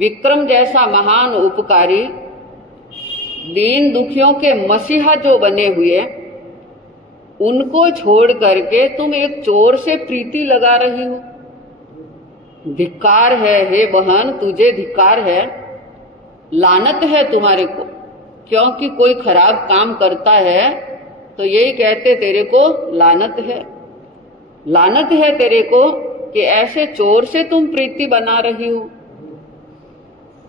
विक्रम जैसा महान उपकारी, दीन दुखियों के मसीहा जो बने हुए, उनको छोड़ करके तुम एक चोर से प्रीति लगा रही हो। धिक्कार है हे बहन, तुझे धिक्कार है, लानत है तुम्हारे को। क्योंकि कोई खराब काम करता है तो यही कहते तेरे को लानत है, लानत है तेरे को कि ऐसे चोर से तुम प्रीति बना रही हो,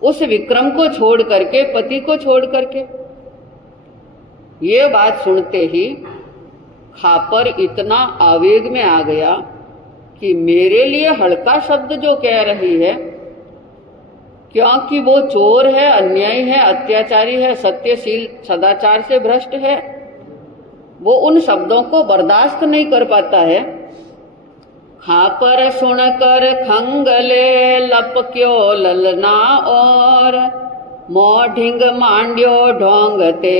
उस विक्रम को छोड़ करके, पति को छोड़ करके। ये बात सुनते ही खापर इतना आवेग में आ गया कि मेरे लिए हल्का शब्द जो कह रही है, क्योंकि वो चोर है, अन्यायी है, अत्याचारी है, सत्यशील सदाचार से भ्रष्ट है, वो उन शब्दों को बर्दाश्त नहीं कर पाता है। खापर सुनकर खंगले लपक्यो ललना और, मोढिंग मांड्यो ढोंगते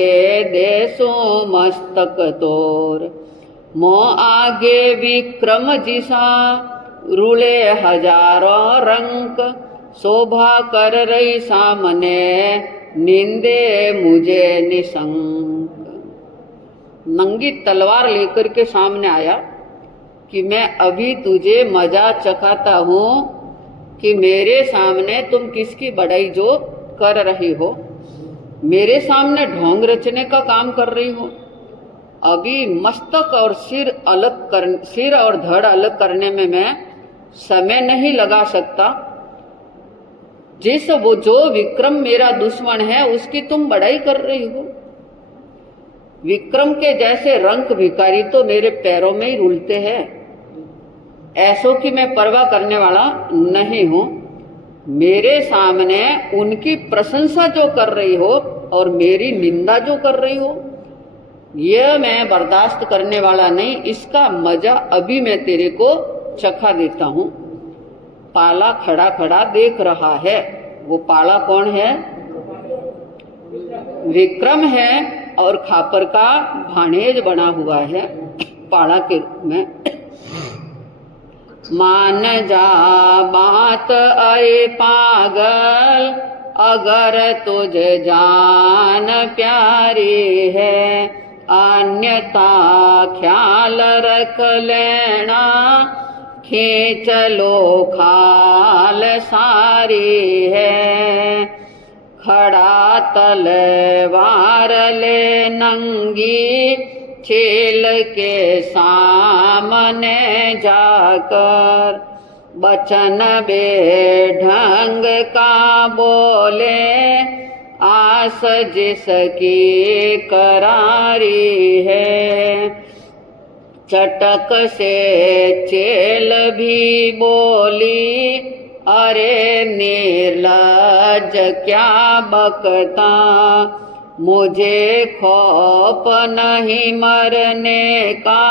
देसो मस्तक तोर। मो आगे विक्रम जिसा रुले हजारों रंक, शोभा कर रही सामने निंदे मुझे निशंक। नंगी तलवार लेकर के सामने आया कि मैं अभी तुझे मजा चखाता हूँ कि मेरे सामने तुम किसकी बड़ाई जो कर रही हो, मेरे सामने ढोंग रचने का काम कर रही हो। अभी मस्तक और सिर और धड़ अलग करने में मैं समय नहीं लगा सकता। वो जो विक्रम मेरा दुश्मन है उसकी तुम बड़ाई कर रही हो। विक्रम के जैसे रंक भिखारी तो मेरे पैरों में ही रुलते हैं, ऐसों की मैं परवाह करने वाला नहीं हूं। मेरे सामने उनकी प्रशंसा जो कर रही हो और मेरी निंदा जो कर रही हो, यह मैं बर्दाश्त करने वाला नहीं। इसका मजा अभी मैं तेरे को चखा देता हूं। पाला खड़ा खड़ा देख रहा है। वो पाला कौन है? विक्रम है और खापर का भाणेज बना हुआ है पाला के रूप में। मान जा बात आए पागल, अगर तुझे जान प्यारी है, अन्यथा ख्याल रख लेना, खींच लो खाल सारी है। खड़ा तलवार ले नंगी, छेल के सामने जाकर, बचन बेढंग का बोले, आस जिसकी करारी है। चटक से चेल भी बोली, अरे निर्लज क्या बकता, मुझे खौफ नहीं मरने का,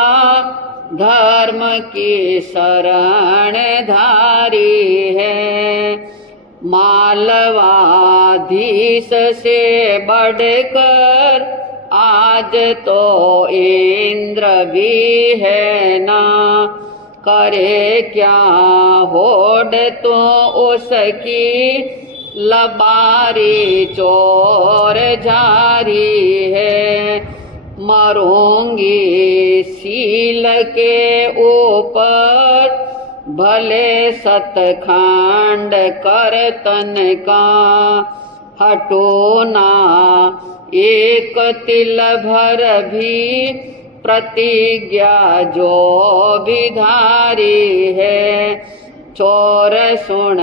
धर्म की शरण धारी है। मालवाधीश से बढ़कर आज तो इंद्र भी है ना, करे क्या होड़ तो उसकी, लबारी चोर जारी है। मरूंगी सील के ऊपर, भले सतखंड कर तन का, हटो ना एक तिल भर भी, प्रतिज्ञा जो विधारी है। चोर सुन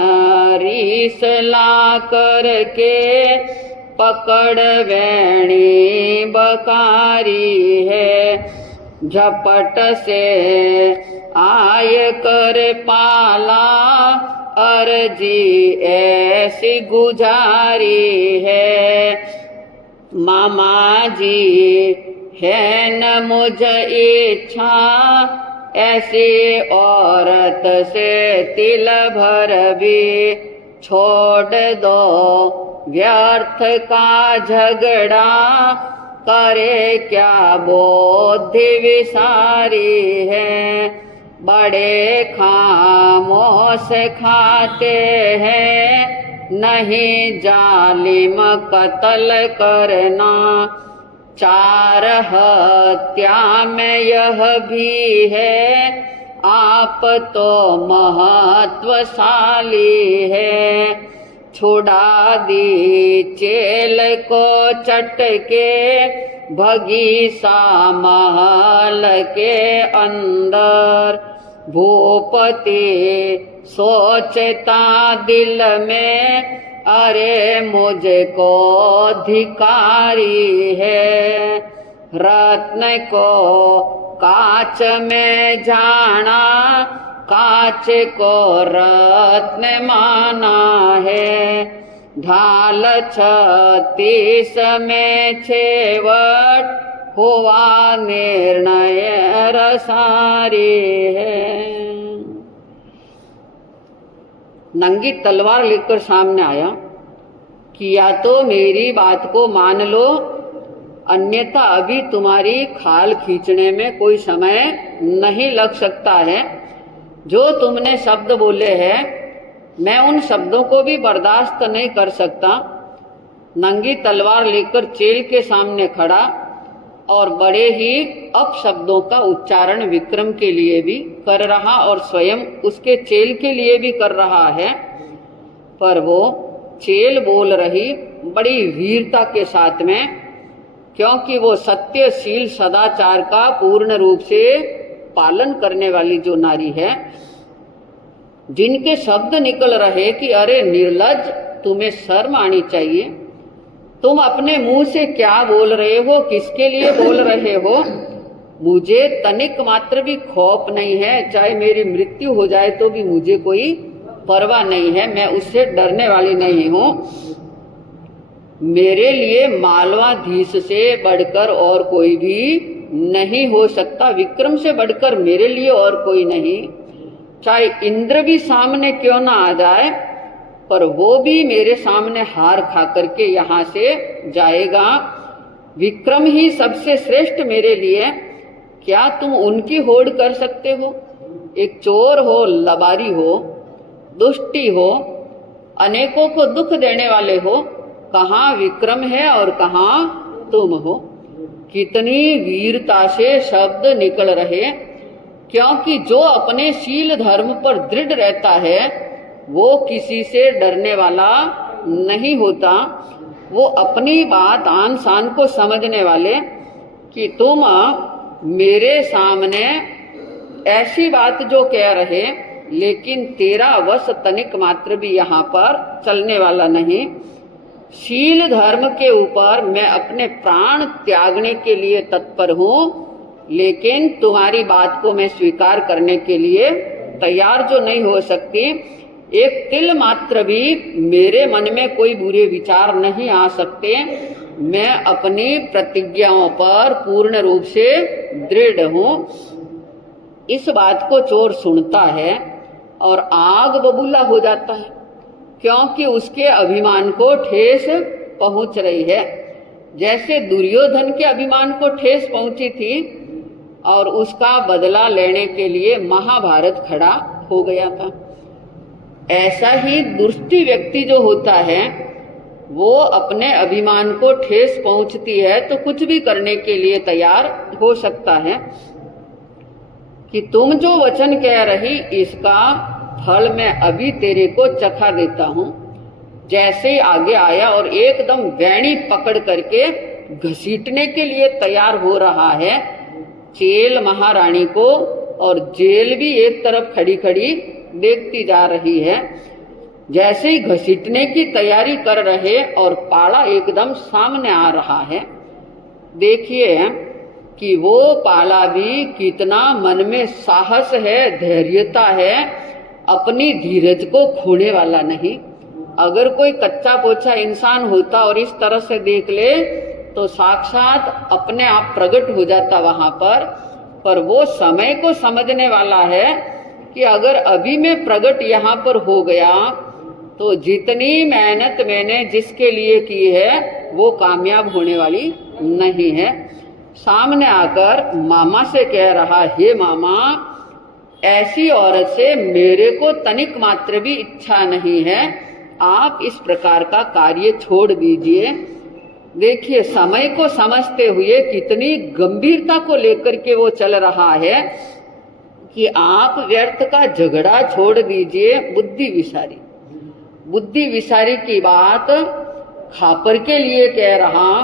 रीस ला करके, पकड़ वैणी बकारी है। झपट से आय कर पाला, अर्जी ऐसी गुजारी है। मामा जी है न मुझ इच्छा, ऐसी औरत से तिल भर भी, छोड़ दो व्यर्थ का झगड़ा, करे क्या बुद्धि विसारी है। बड़े खामोश खाते हैं, नहीं जालिम कत्ल करना। 4 हत्या में यह भी है, आप तो महत्वशाली है। छुड़ा दी चेल को चटके, भगी सा महल के अंदर। भूपति सोचता दिल में, अरे मुझको धिकारी है। रत्न को कांच में जाना, कांच को रत्न माना है। ढाल 36 में छेवट, हुआ निर्णय रसारी है। नंगी तलवार लेकर सामने आया कि या तो मेरी बात को मान लो, अन्यथा अभी तुम्हारी खाल खींचने में कोई समय नहीं लग सकता है। जो तुमने शब्द बोले हैं, मैं उन शब्दों को भी बर्दाश्त नहीं कर सकता। नंगी तलवार लेकर चेल के सामने खड़ा और बड़े ही अपशब्दों का उच्चारण विक्रम के लिए भी कर रहा और स्वयं उसके चेल के लिए भी कर रहा है। पर वो चेल बोल रही बड़ी वीरता के साथ में, क्योंकि वो सत्यशील सदाचार का पूर्ण रूप से पालन करने वाली जो नारी है, जिनके शब्द निकल रहे कि अरे निर्लज्ज, तुम्हें शर्म आनी चाहिए। तुम अपने मुंह से क्या बोल रहे हो, किसके लिए बोल रहे हो? मुझे तनिक मात्र भी खौफ नहीं है, चाहे मेरी मृत्यु हो जाए तो भी मुझे कोई परवाह नहीं है, मैं उससे डरने वाली नहीं हूँ। मेरे लिए मालवाधीश से बढ़कर और कोई भी नहीं हो सकता, विक्रम से बढ़कर मेरे लिए और कोई नहीं। चाहे इंद्र भी सामने क्यों ना आ जाए, पर वो भी मेरे सामने हार खा करके यहाँ से जाएगा। विक्रम ही सबसे श्रेष्ठ मेरे लिए, क्या तुम उनकी होड़ कर सकते हो? एक चोर हो, लबारी हो, दुष्टी हो, अनेकों को दुख देने वाले हो, कहाँ विक्रम है और कहाँ तुम हो? कितनी वीरता से शब्द निकल रहे, क्योंकि जो अपने शील धर्म पर दृढ़ रहता है वो किसी से डरने वाला नहीं होता। वो अपनी बात आन शान को समझने वाले कि तुम मेरे सामने ऐसी बात जो कह रहे, लेकिन तेरा वश तनिक मात्र भी यहाँ पर चलने वाला नहीं। शील धर्म के ऊपर मैं अपने प्राण त्यागने के लिए तत्पर हूँ, लेकिन तुम्हारी बात को मैं स्वीकार करने के लिए तैयार जो नहीं हो सकती। एक तिल मात्र भी मेरे मन में कोई बुरे विचार नहीं आ सकते। मैं अपनी प्रतिज्ञाओं पर पूर्ण रूप से दृढ़ हूँ। इस बात को चोर सुनता है और आग बबूला हो जाता है, क्योंकि उसके अभिमान को ठेस पहुंच रही है। जैसे दुर्योधन के अभिमान को ठेस पहुंची थी और उसका बदला लेने के लिए महाभारत खड़ा हो गया था, ऐसा ही दुष्टी व्यक्ति जो होता है वो अपने अभिमान को ठेस पहुंचती है तो कुछ भी करने के लिए तैयार हो सकता है। कि तुम जो वचन कह रही, इसका फल मैं अभी तेरे को चखा देता हूँ। जैसे ही आगे आया और एकदम वैणी पकड़ करके घसीटने के लिए तैयार हो रहा है चेल महारानी को, और जेल भी एक तरफ खड़ी खड़ी देखती जा रही है। जैसे ही घसीटने की तैयारी कर रहे और पाला एकदम सामने आ रहा है, देखिए कि वो पाला भी कितना मन में साहस है, धैर्यता है, अपनी धीरज को खोने वाला नहीं। अगर कोई कच्चा पोछा इंसान होता और इस तरह से देख ले तो साक्षात अपने आप प्रकट हो जाता वहां पर वो समय को समझने वाला है कि अगर अभी मैं प्रकट यहाँ पर हो गया तो जितनी मेहनत मैंने जिसके लिए की है वो कामयाब होने वाली नहीं है। सामने आकर मामा से कह रहा, हे मामा, ऐसी औरत से मेरे को तनिक मात्र भी इच्छा नहीं है, आप इस प्रकार का कार्य छोड़ दीजिए। देखिए समय को समझते हुए कितनी गंभीरता को लेकर के वो चल रहा है कि आप व्यर्थ का झगड़ा छोड़ दीजिए। बुद्धि विसारी की बात खापर के लिए कह रहा,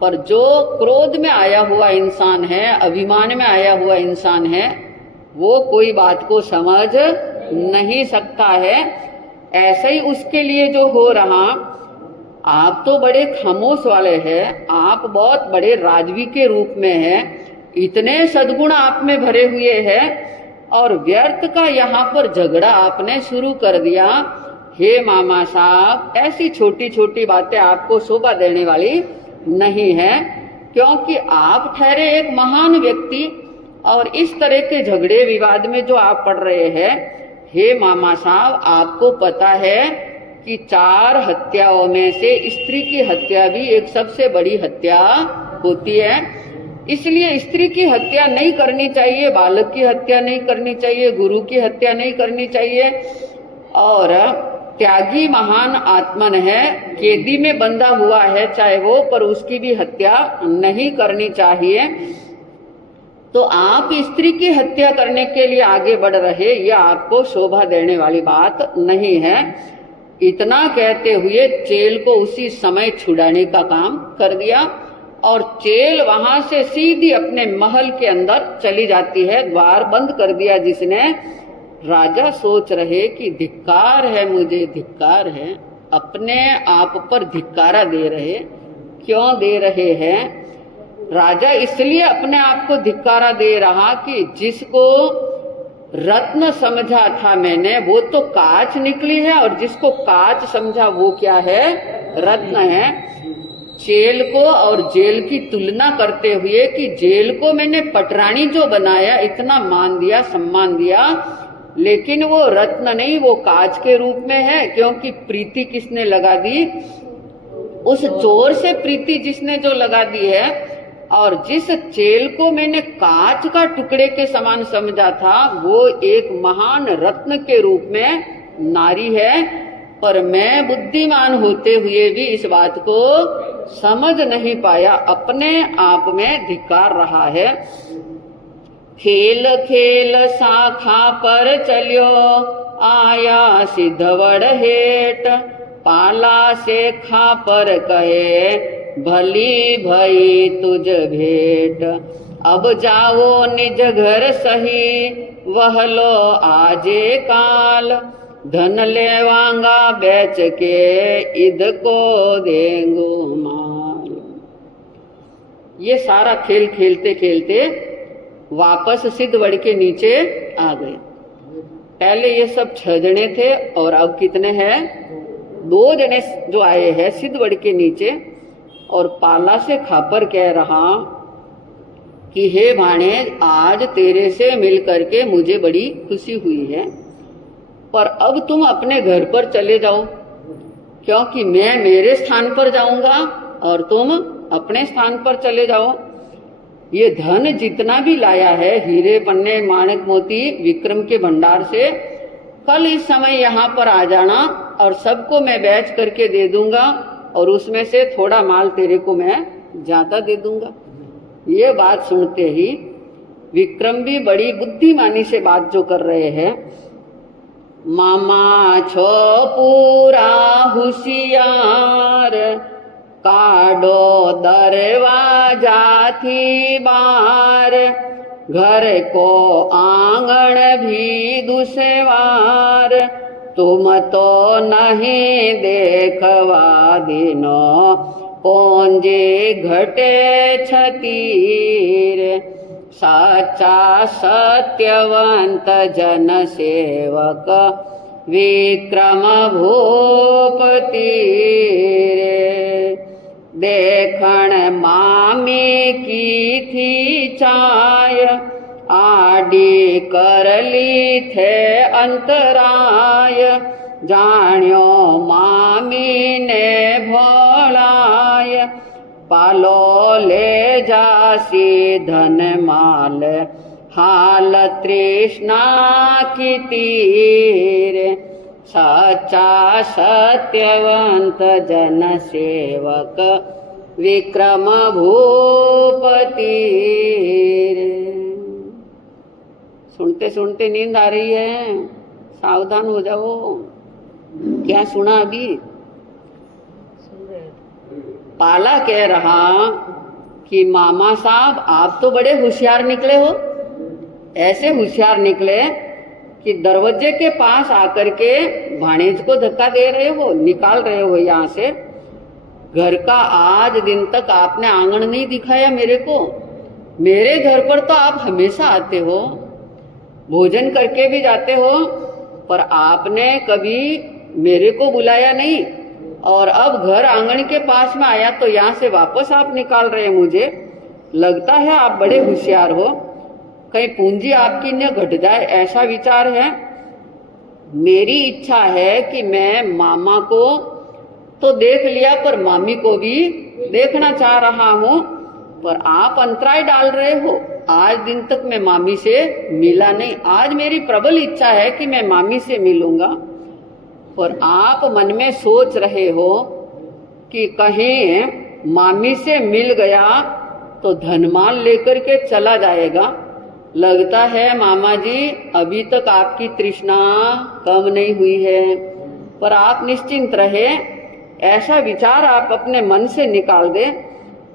पर जो क्रोध में आया हुआ इंसान है, अभिमान में आया हुआ इंसान है, वो कोई बात को समझ नहीं सकता है। ऐसा ही उसके लिए जो हो रहा, आप तो बड़े खामोश वाले हैं, आप बहुत बड़े राजवी के रूप में हैं, इतने सद्गुण आप में भरे हुए हैं, और व्यर्थ का यहाँ पर झगड़ा आपने शुरू कर दिया। हे मामा साहब, ऐसी छोटी छोटी बातें आपको शोभा देने वाली नहीं है, क्योंकि आप ठहरे एक महान व्यक्ति, और इस तरह के झगड़े विवाद में जो आप पड़ रहे हैं, हे मामा साहब, आपको पता है कि 4 हत्याओं में से स्त्री की हत्या भी एक सबसे बड़ी हत्या होती है। इसलिए स्त्री की हत्या नहीं करनी चाहिए, बालक की हत्या नहीं करनी चाहिए, गुरु की हत्या नहीं करनी चाहिए। और त्यागी महान आत्मन है, कैदी में बंधा हुआ है चाहे वो, पर उसकी भी हत्या नहीं करनी चाहिए। तो आप स्त्री की हत्या करने के लिए आगे बढ़ रहे, यह आपको शोभा देने वाली बात नहीं है। इतना कहते हुए चेल को उसी समय छुड़ाने का काम कर दिया, और चेल वहां से सीधी अपने महल के अंदर चली जाती है। द्वार बंद कर दिया जिसने। राजा सोच रहे कि धिक्कार है, मुझे धिक्कार है, अपने आप पर धिक्कारा दे रहे। क्यों दे रहे हैं? राजा इसलिए अपने आप को धिक्कारा दे रहा कि जिसको रत्न समझा था मैंने, वो तो कांच निकली है, और जिसको कांच समझा वो क्या है? रत्न है। चेल को और जेल की तुलना करते हुए कि जेल को मैंने पटरानी जो बनाया, इतना मान दिया, सम्मान दिया, लेकिन वो रत्न नहीं, वो कांच के रूप में है। क्योंकि प्रीति किसने लगा दी? उस चोर से प्रीति जिसने जो लगा दी है। और जिस चेल को मैंने कांच का टुकड़े के समान समझा था, वो एक महान रत्न के रूप में नारी है। पर मैं बुद्धिमान होते हुए भी इस बात को समझ नहीं पाया, अपने आप में धिक्कार रहा है। खेल खेल शाखा पर चलियो, आया सिद्धवड़ हेट, पाला से खापर कहे, भली भई तुझ भेट। अब जाओ निज घर सही, वह लो आजे काल, धन लेवांगा बेच के, इद को देंगो माल। ये सारा खेल खेलते खेलते वापस सिद्धवड़ के नीचे आ गए। पहले ये सब 6 जने थे, और अब कितने हैं? 2 जने जो आए हैं सिद्धवड़ के नीचे। और पाला से खापर कह रहा कि हे भाणे, आज तेरे से मिल करके मुझे बड़ी खुशी हुई है, पर अब तुम अपने घर पर चले जाओ, क्योंकि मैं मेरे स्थान पर जाऊंगा और तुम अपने स्थान पर चले जाओ। ये धन जितना भी लाया है, हीरे पन्ने माणिक मोती विक्रम के भंडार से, कल इस समय यहाँ पर आ जाना, और सबको मैं बेच करके दे दूंगा, और उसमें से थोड़ा माल तेरे को मैं ज्यादा दे दूंगा। ये बात सुनते ही विक्रम भी बड़ी बुद्धिमानी से बात जो कर रहे हैं। मामा छो पूरा होशियार, काडो दरवाजा थी बार, घर को आंगन भी दुसवार, तुम तो नहीं देखवा दिनो, पोंजे घटे छतीर। साचा सत्यवंत जन सेवक, विक्रम भूपति रे। देखण मामी की थी चाय, आडी करली थे अंतराय, जाण्यो मामी ने भोलाय, पालो ले जासी धन माल, हाल तृष्णा की तीर। सच्चा सत्यवंत जन सेवक विक्रम भूपति रे। सुनते सुनते नींद आ रही है, सावधान हो जाओ। क्या सुना अभी? पाला कह रहा कि मामा साहब आप तो बड़े होशियार निकले हो। ऐसे होशियार निकले कि दरवाजे के पास आकर के भाणेज को धक्का दे रहे हो, निकाल रहे हो यहाँ से। घर का आज दिन तक आपने आंगन नहीं दिखाया मेरे को। मेरे घर पर तो आप हमेशा आते हो, भोजन करके भी जाते हो, पर आपने कभी मेरे को बुलाया नहीं। और अब घर आंगन के पास में आया तो यहाँ से वापस आप निकाल रहे हैं मुझे। लगता है आप बड़े होशियार हो, कहीं पूंजी आपकी न घट जाए ऐसा विचार है। मेरी इच्छा है कि मैं मामा को तो देख लिया पर मामी को भी देखना चाह रहा हूँ, पर आप अंतराय डाल रहे हो। आज दिन तक मैं मामी से मिला नहीं। आज मेरी प्रबल इच्छा है कि मैं मामी से मिलूंगा, पर आप मन में सोच रहे हो कि कहीं मामी से मिल गया तो धनमाल लेकर के चला जाएगा। लगता है मामा जी अभी तक आपकी तृष्णा कम नहीं हुई है, पर आप निश्चिंत रहे। ऐसा विचार आप अपने मन से निकाल दे।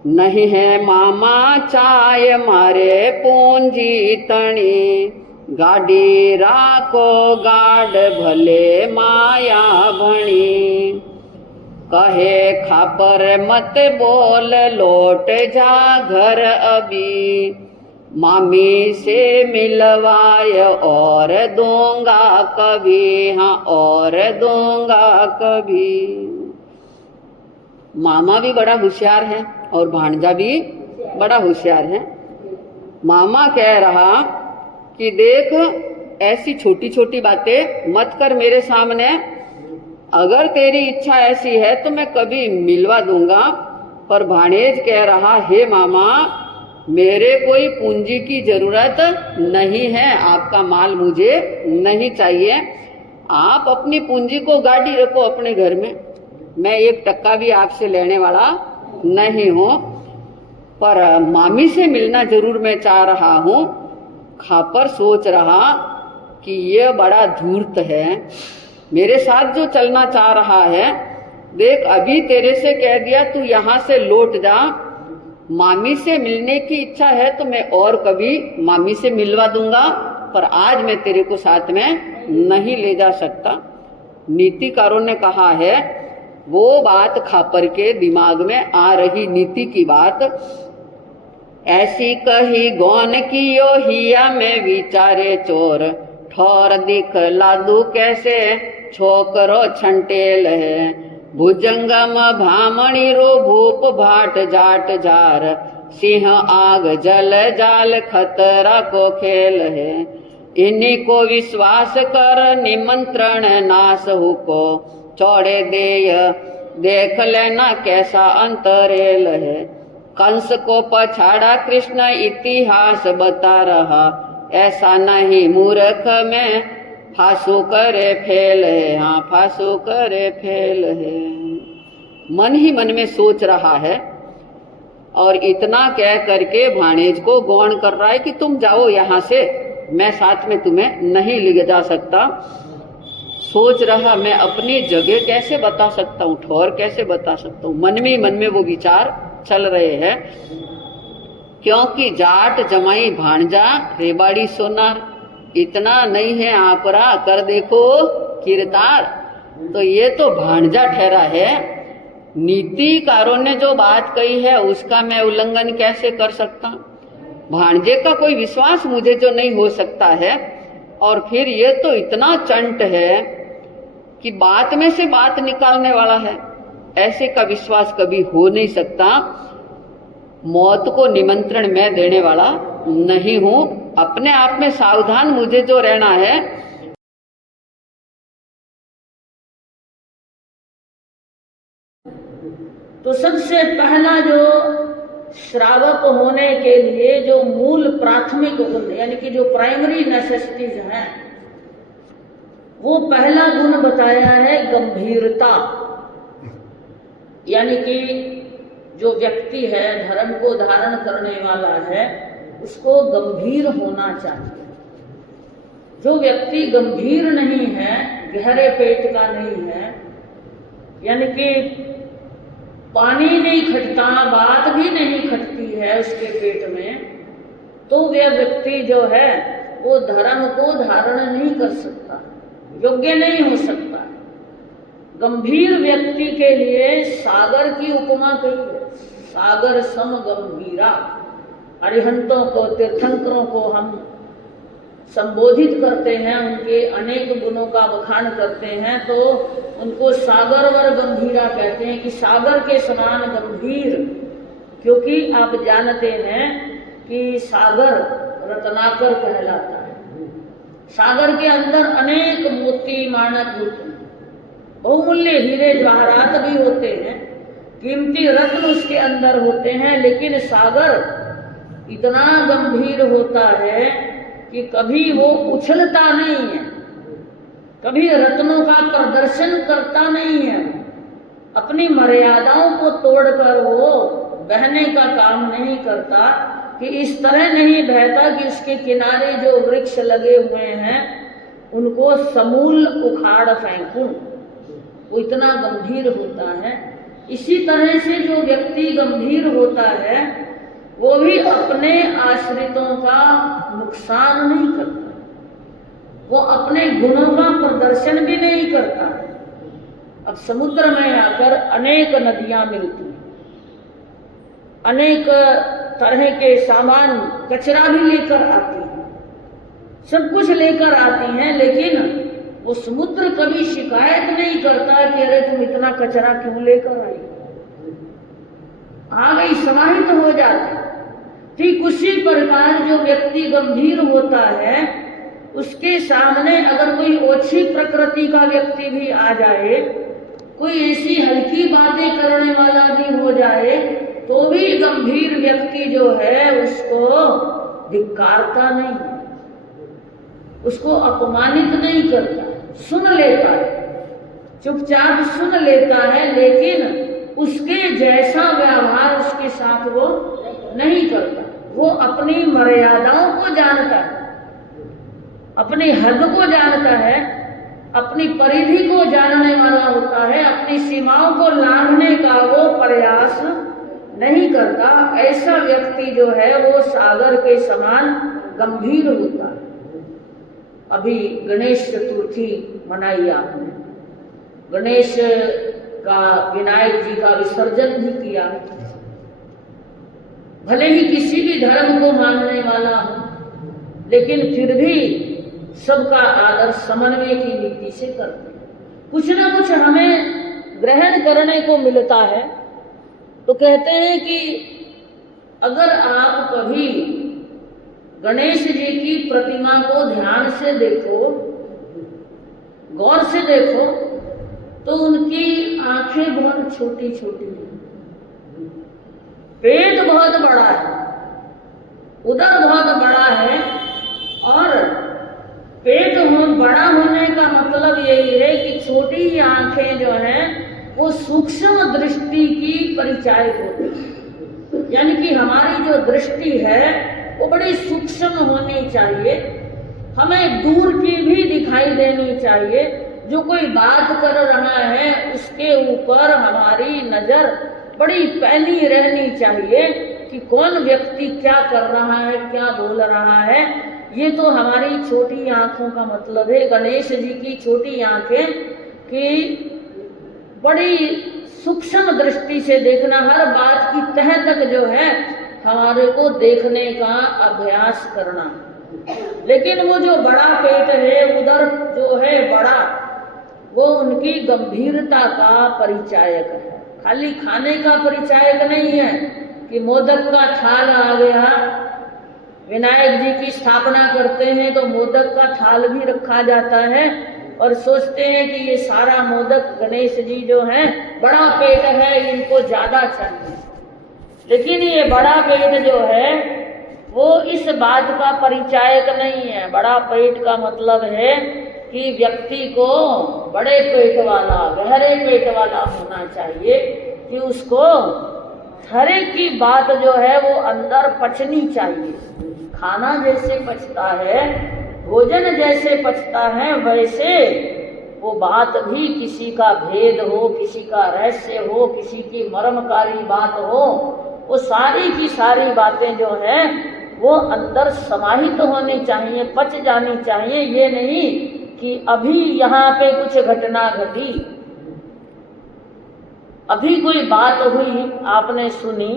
नहीं है मामा चाय मारे पूंजी तणी, गाड़ी राखो गाड भले माया भणी। कहे खापर मत बोल लौट जा घर अभी, मामी से मिलवाय और दूंगा कभी, हाँ और दूंगा कभी। मामा भी बड़ा होशियार है और भांजा भी बड़ा होशियार है। मामा कह रहा कि देख ऐसी छोटी छोटी बातें मत कर मेरे सामने। अगर तेरी इच्छा ऐसी है तो मैं कभी मिलवा दूंगा। पर भाणेज कह रहा हे मामा मेरे कोई पूंजी की जरूरत नहीं है, आपका माल मुझे नहीं चाहिए। आप अपनी पूंजी को गाड़ी रखो अपने घर में, मैं 1 टक्का भी आपसे लेने वाला नहीं हूँ। पर मामी से मिलना जरूर मैं चाह रहा हूँ। खापर सोच रहा कि ये बड़ा धूर्त है, मेरे साथ जो चलना चाह रहा है। देख अभी तेरे से कह दिया तू यहाँ से लौट जा, मामी से मिलने की इच्छा है तो मैं और कभी मामी से मिलवा दूंगा, पर आज मैं तेरे को साथ में नहीं ले जा सकता। नीतिकारों ने कहा है वो बात खापर के दिमाग में आ रही नीति की बात। ऐसी कही गौन कियो हिया में विचारे चोर, ठोर दिख लादू कैसे छोकरो छंटेल है। भुजंगम भामणी रो भूप भाट जाट जार, सिंह आग जल जाल खतरा को खेल है। इन्हीं को विश्वास कर निमंत्रण नाश हुको, चौड़े देय देख लेना कैसा अंतरेल है। कंस को पछाड़ा कृष्ण इतिहास बता रहा, ऐसा नहीं मूर्ख में फांसू करे फेल है, हाँ फांसू करे फेल है। मन ही मन में सोच रहा है और इतना कह करके भाणेज को गौण कर रहा है कि तुम जाओ यहाँ से, मैं साथ में तुम्हें नहीं ले जा सकता। सोच रहा मैं अपनी जगह कैसे बता सकता हूँ, ठौर कैसे बता सकता हूँ। मन में ही मन में वो विचार चल रहे हैं, क्योंकि जाट जमाई भांजा रेबाड़ी सोनार, इतना नहीं है आपरा कर देखो किरदार। तो ये तो भांजा ठहरा है। नीतिकारों ने जो बात कही है उसका मैं उल्लंघन कैसे कर सकता। भांजे का कोई विश्वास मुझे जो नहीं हो सकता है, और फिर ये तो इतना चंट है कि बात में से बात निकालने वाला है। ऐसे का विश्वास कभी हो नहीं सकता। मौत को निमंत्रण मैं देने वाला नहीं हूं। अपने आप में सावधान मुझे जो रहना है। तो सबसे पहला जो श्रावक होने के लिए जो मूल प्राथमिक गुण यानी कि जो प्राइमरी नेसेसिटीज हैं वो पहला गुण बताया है गंभीरता, यानी कि जो व्यक्ति है, धर्म को धारण करने वाला है, उसको गंभीर होना चाहिए। जो व्यक्ति गंभीर नहीं है, गहरे पेट का नहीं है, यानी कि पानी नहीं खटता, बात भी नहीं खटती है उसके पेट में, तो वह व्यक्ति जो है वो धर्म को धारण नहीं कर सकता, योग्य नहीं हो सकता। गंभीर व्यक्ति के लिए सागर की उपमा कही है, सागर सम गंभीरा। अरिहंतों को, तीर्थंकरों को हम संबोधित करते हैं, उनके अनेक गुणों का बखान करते हैं, तो उनको सागर वर गंभीरा कहते हैं कि सागर के समान गंभीर। क्योंकि आप जानते हैं कि सागर रत्नाकर कहलाता है। सागर के अंदर अनेक मोती माणक होते हैं, बहुमूल्य हीरे जवाहरात भी होते हैं, कीमती रत्न उसके अंदर होते हैं, लेकिन सागर इतना गंभीर होता है कि कभी वो उछलता नहीं है, कभी रत्नों का प्रदर्शन करता नहीं है, अपनी मर्यादाओं को तोड़कर वो बहने का काम नहीं करता, कि इस तरह नहीं बहता कि उसके किनारे जो वृक्ष लगे हुए हैं उनको समूल उखाड़ फेंकूं। वो इतना गंभीर होता है। इसी तरह से जो व्यक्ति गंभीर होता है वो भी अपने आश्रितों का नुकसान नहीं करता, वो अपने गुणों का प्रदर्शन भी नहीं करता। अब समुद्र में आकर अनेक नदियां मिलती हैं, अनेक तरह के सामान, कचरा भी लेकर आती हैं, सब कुछ लेकर आती हैं, लेकिन वो समुद्र कभी शिकायत नहीं करता कि अरे तुम इतना कचरा क्यों लेकर आई, आ गई, समाहित हो जाती। ठीक उसी प्रकार जो व्यक्ति गंभीर होता है, उसके सामने अगर कोई ओछी प्रकृति का व्यक्ति भी आ जाए, कोई ऐसी हल्की बातें करने वाला भी हो जाए, तो भी गंभीर व्यक्ति जो है उसको धिक्कारता नहीं, उसको अपमानित नहीं करता, सुन लेता है, चुपचाप सुन लेता है, लेकिन उसके जैसा व्यवहार उसके साथ वो नहीं करता। वो अपनी मर्यादाओं को जानता है, अपनी हद को जानता है, अपनी परिधि को जानने वाला होता है, अपनी सीमाओं को लांघने का वो प्रयास नहीं करता। ऐसा व्यक्ति जो है वो सागर के समान गंभीर होता है। अभी गणेश चतुर्थी मनाई आपने, गणेश का, विनायक जी का विसर्जन भी किया। भले ही किसी भी धर्म को मानने वाला हो, लेकिन फिर भी सबका आदर समन्वय की नीति से करते हैं। कुछ न कुछ हमें ग्रहण करने को मिलता है। तो कहते हैं कि अगर आप कभी गणेश जी की प्रतिमा को ध्यान से देखो, गौर से देखो, तो उनकी आंखें बहुत छोटी छोटी हैं, पेट बहुत बड़ा है, उदर बहुत बड़ा है, और पेट बड़ा होने का मतलब यही है कि छोटी आंखें जो हैं वो सूक्ष्म दृष्टि की परिचायक होती है। यानी कि हमारी जो दृष्टि है वो बड़ी सूक्ष्म होनी चाहिए, हमें दूर की भी दिखाई देनी चाहिए। जो कोई बात कर रहा है उसके ऊपर हमारी नजर बड़ी पैनी रहनी चाहिए कि कौन व्यक्ति क्या कर रहा है, क्या बोल रहा है। ये तो हमारी छोटी आंखों का मतलब है। गणेश जी की छोटी आंखें कि बड़ी सूक्ष्म दृष्टि से देखना, हर बात की तह तक जो है हमारे को देखने का अभ्यास करना। लेकिन वो जो बड़ा पेट है, उधर जो है बड़ा, वो उनकी गंभीरता का परिचायक है, खाली खाने का परिचायक नहीं है कि मोदक का थाल आ गया। विनायक जी की स्थापना करते हैं तो मोदक का थाल भी रखा जाता है और सोचते हैं कि ये सारा मोदक गणेश जी जो हैं, बड़ा पेट है, इनको ज्यादा चाहिए। लेकिन ये बड़ा पेट जो है वो इस बात का परिचायक नहीं है। बड़ा पेट का मतलब है कि व्यक्ति को बड़े पेट वाला, गहरे पेट वाला होना चाहिए कि उसको हर एक की बात जो है वो अंदर पचनी चाहिए। खाना जैसे पचता है, भोजन जैसे पचता है, वैसे वो बात भी, किसी का भेद हो, किसी का रहस्य हो, किसी की मर्मकारी बात हो, वो सारी की सारी बातें जो हैं वो अंदर समाहित होनी चाहिए, पच जानी चाहिए। ये नहीं कि अभी यहाँ पे कुछ घटना घटी, अभी कोई बात हुई, आपने सुनी,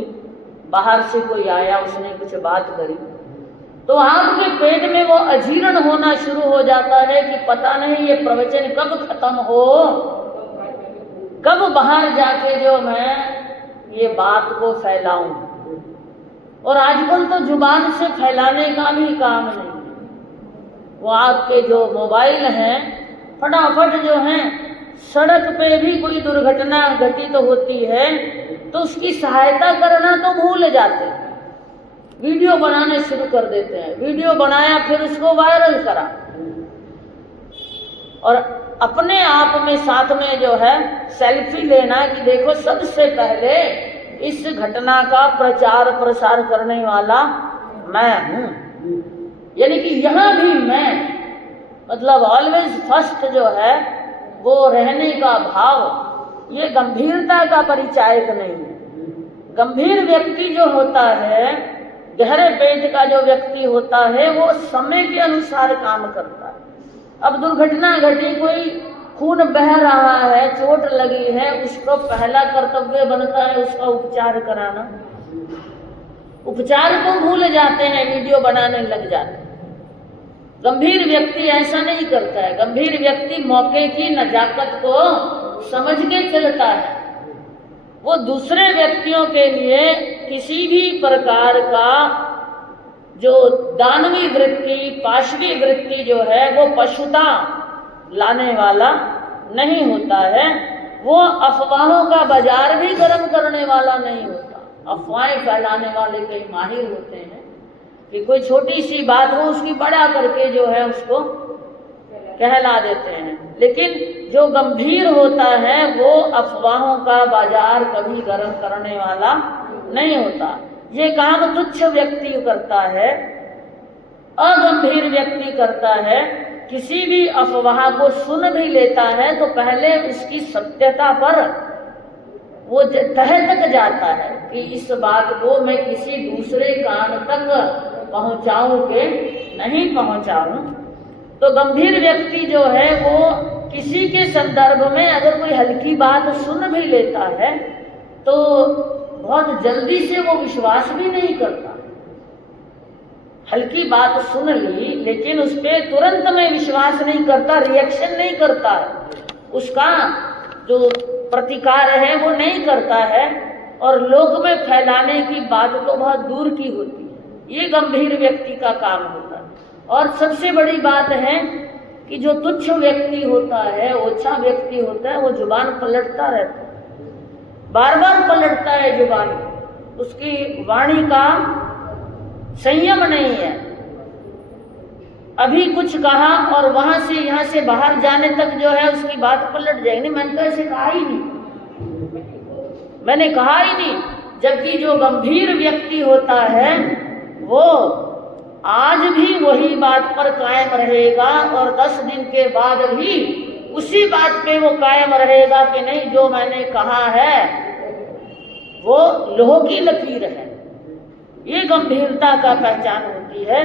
बाहर से कोई आया, उसने कुछ बात करी, तो आपके पेट में वो अजीर्ण होना शुरू हो जाता है कि पता नहीं ये प्रवचन कब खत्म हो, कब बाहर जाके जो मैं ये बात को फैलाऊं। और आजकल तो जुबान से फैलाने का भी काम नहीं, वो आपके जो मोबाइल हैं, फटाफट जो हैं, सड़क पे भी कोई दुर्घटना घटित होती है तो उसकी सहायता करना तो भूल जाते हैं, वीडियो बनाने शुरू कर देते हैं। वीडियो बनाया, फिर उसको वायरल करा, और अपने आप में साथ में जो है सेल्फी लेना कि देखो सबसे पहले इस घटना का प्रचार प्रसार करने वाला मैं हूं। यानी कि यहां भी मैं, मतलब ऑलवेज फर्स्ट जो है वो रहने का भाव, ये गंभीरता का परिचायक नहीं है। गंभीर व्यक्ति जो होता है, गहरे पेट का जो व्यक्ति होता है, वो समय के अनुसार काम करता है। अब दुर्घटना घटी, कोई खून बह रहा है, चोट लगी है, उसको पहला कर्तव्य बनता है उसका उपचार कराना। उपचार को भूल जाते हैं, वीडियो बनाने लग जाते हैं। गंभीर व्यक्ति ऐसा नहीं करता है। गंभीर व्यक्ति मौके की नजाकत को समझ के चलता है। वो दूसरे व्यक्तियों के लिए किसी भी प्रकार का जो दानवी वृत्ति, पाशवी वृत्ति जो है वो पशुता लाने वाला नहीं होता है। वो अफवाहों का बाजार भी गर्म करने वाला नहीं होता। अफवाहें फैलाने वाले कई माहिर होते हैं कि कोई छोटी सी बात हो उसकी बड़ा करके जो है उसको कहला देते हैं। लेकिन जो गंभीर होता है वो अफवाहों का बाजार कभी गर्म करने वाला नहीं होता। ये काम तुच्छ व्यक्ति करता है, अगंभीर व्यक्ति करता है। किसी भी अफवाह को सुन भी लेता है तो पहले उसकी सत्यता पर वो तह तक जाता है कि इस बात को मैं किसी दूसरे कान तक पहुंचाऊं के नहीं पहुंचाऊं। तो गंभीर व्यक्ति जो है वो किसी के संदर्भ में अगर कोई हल्की बात सुन भी लेता है तो बहुत जल्दी से वो विश्वास भी नहीं करता। हल्की बात सुन ली लेकिन उस पर तुरंत में विश्वास नहीं करता, रिएक्शन नहीं करता, उसका जो प्रतिकार है वो नहीं करता है, और लोक में फैलाने की बात तो बहुत दूर की होती है। ये गंभीर व्यक्ति का काम होता है। और सबसे बड़ी बात है कि जो तुच्छ व्यक्ति होता है, ओछा व्यक्ति होता है, वो जुबान पलटता रहता है, बार बार पलटता है जुबान, उसकी वाणी का संयम नहीं है। अभी कुछ कहा और वहां से यहाँ से बाहर जाने तक जो है उसकी बात पलट जाएगी। मैंने तो ऐसे कहा ही नहीं, मैंने कहा ही नहीं। जबकि जो गंभीर व्यक्ति होता है वो आज भी वही बात पर कायम रहेगा और 10 दिन के बाद भी उसी बात पे वो कायम रहेगा कि नहीं, जो मैंने कहा है वो लोह की लकीर है। ये गंभीरता का पहचान होती है।